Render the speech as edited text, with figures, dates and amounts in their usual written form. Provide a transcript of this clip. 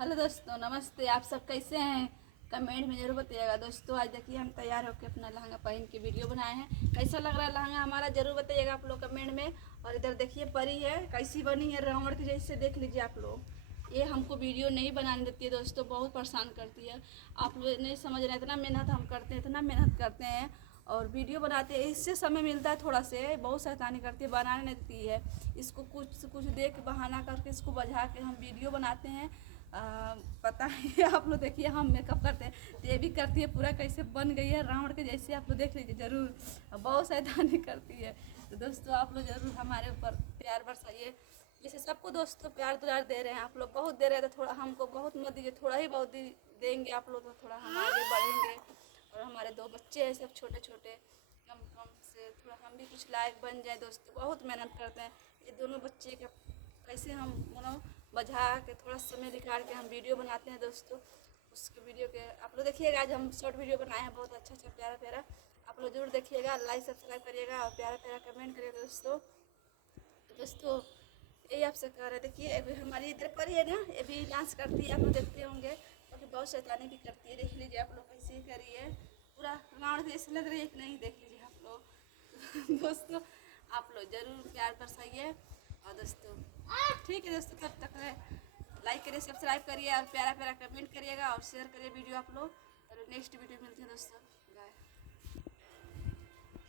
Hello दोस्तों, नमस्ते। आप सब कैसे हैं? कमेंट में जरूर बताइएगा दोस्तों। आज देखिए हम तैयार होकर अपना लहंगा पहन के वीडियो बनाए हैं। कैसा लग रहा है लहंगा हमारा, जरूर बताइएगा आप लोग कमेंट में। और इधर देखिए परी है, कैसी बनी है, रावण की जैसे। देख लीजिए आप लोग। ये हमको वीडियो नहीं बनाने देती है दोस्तों, बहुत परेशान करती है। आप लोग नहीं समझ रहे, इतना मेहनत हम करते हैं, इतना मेहनत करते हैं और वीडियो बनाते हैं। इससे समय मिलता है थोड़ा से, बहुत शैतानी करती है, बनाने नहीं देती है। इसको कुछ से कुछ दे के बहाना करके इसको बजा के हम वीडियो बनाते हैं। पता है आप लोग देखिए हम मेकअप करते हैं तो ये भी करती है। पूरा कैसे बन गई है रावण के जैसे, आप लोग देख लीजिए जरूर। बहुत शैतानी करती है। तो दोस्तों आप लोग जरूर हमारे ऊपर प्यार बरसाइए। जैसे सबको दोस्तों प्यार दुलार दे रहे हैं आप लोग, बहुत दे रहे हैं तो थोड़ा हमको बहुत मत दीजिए, थोड़ा ही बहुत देंगे आप लोग तो थोड़ा हम आगे बढ़ेंगे। और हमारे 2 बच्चे हैं सब छोटे छोटे, कम कम से थोड़ा हम भी कुछ लायक बन जाए दोस्तों। बहुत मेहनत करते हैं ये दोनों बच्चे के, कैसे हम बजा के थोड़ा समय निकाल के हम वीडियो बनाते हैं दोस्तों। उसके वीडियो के आप लोग देखिएगा। आज हम शॉर्ट वीडियो बनाए हैं, बहुत अच्छा अच्छा प्यारा प्यारा। आप लोग जरूर देखिएगा, लाइक सब्सक्राइब करिएगा और प्यारा प्यारा कमेंट करिएगा दोस्तों। तो दोस्तों यही आपसे कह रहे, देखिए अभी हमारी इधर पर ही है ना, ये भी डांस करती है, आप लोग देखते होंगे। और बहुत शैतानी भी करती है, देख लीजिए आप लोग कैसे ही करी है। पूरा रावण जैसे लग रही है कि नहीं, देख लीजिए आप लोग। दोस्तों आप लोग जरूर प्यार बरसाइए। और दोस्तों ठीक है दोस्तों, तब तक लाइक करिए, सब्सक्राइब करिए और प्यारा प्यारा कमेंट करिएगा और शेयर करिए वीडियो आप लोग। और नेक्स्ट वीडियो मिलते हैं दोस्तों।